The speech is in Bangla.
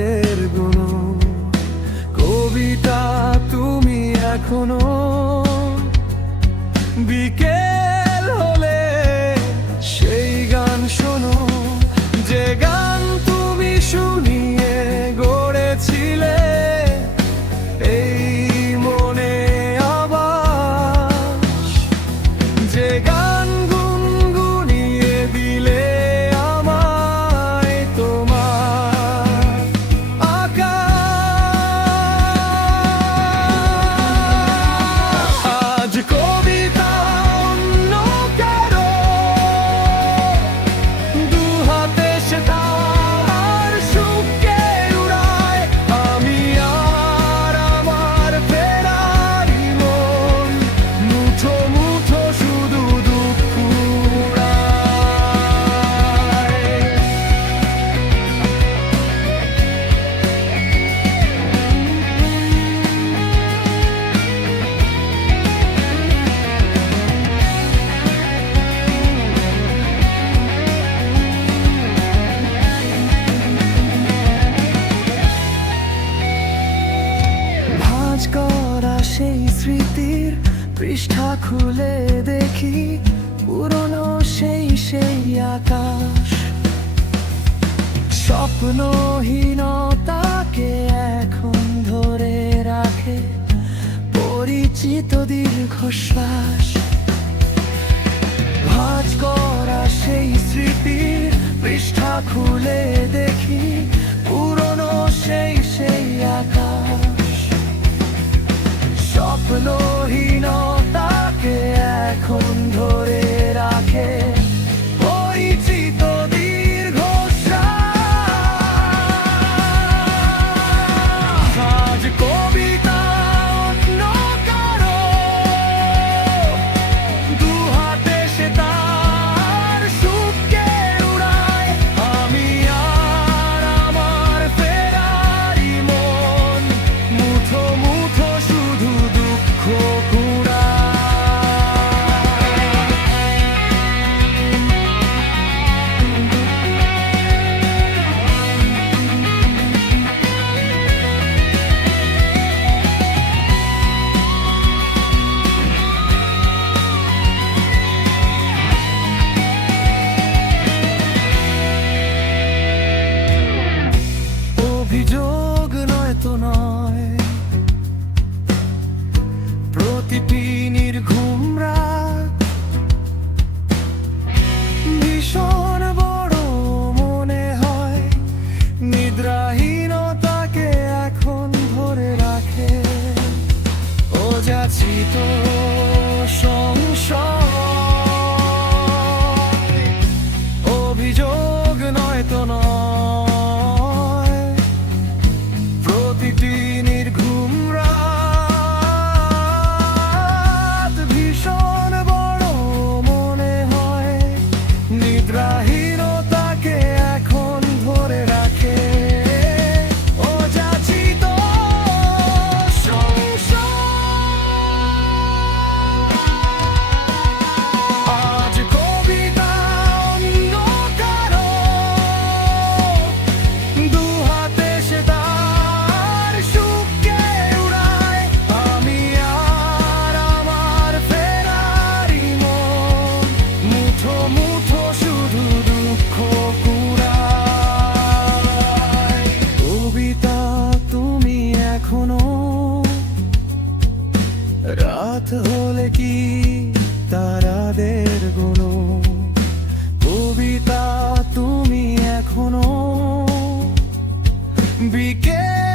তারাদের গুণ। কবিতা তুমি এখনো বিকেল হলে সেই গান শোনো, যে গান তুমি শুনিয়ে গড়েছিলে এই মনে আবাস, যে গান গুনগুনিয়ে দিলে আমায় তোমার আকাশ। আজ কবিতা অন্য কারো, দু হাতে সে তার সুখকে উড়ায়, আমি আর আমার ফেরারি মন মুঠো মুঠো শুধু দুঃখ উড়ায়। ভাঁজ করা সেই স্মৃতির পৃষ্ঠা খুলে দেখি পুরনো সেই আকাশ, স্বপ্নহীনতাকে এখন ধরে রাখে পরিচিত দীর্ঘশ্বাস। ভাঁজ করা সেই স্মৃতির পৃষ্ঠা খুলে দেখি পুরনো সেই আকাশ, স্বপ্নহীনতাকে এখন ধরে রাখে পরিচিত দীর্ঘশ্বাস। আজ কবিতা অন্য কারো, দু হাতে সে তার সুখকে উড়ায়, আমি আর আমার ফেরারি মন মুঠো মুঠো শুধু দুঃখ কুড়ায়। অভিযোগ নয় তো নয়, প্রতিটি নির্ঘুম রাত ভীষণ বড় মনে হয়, নিদ্রাহীনতাকে এখন ধরে রাখে অযাচিত সংশয়। অভিযোগ নয় তো নয়, প্রতিটি নির্ঘুম রাত ভীষণ বড় মনে হয়, নিদ্রাহীনতাকে এখন ধরে রাখে অযাচিত সংশয়। আজ কবিতা অন্য কারো, দু হাতে সে তার সুখকে উড়ায়, আমি আর আমার ফেরারি মন মুঠো মুঠো শুধু দুঃখ কুড়ায়। কবিতা তুমি এখনো রাত হলে কি তারাদের গুণ। কবিতা তুমি এখনো বিকেল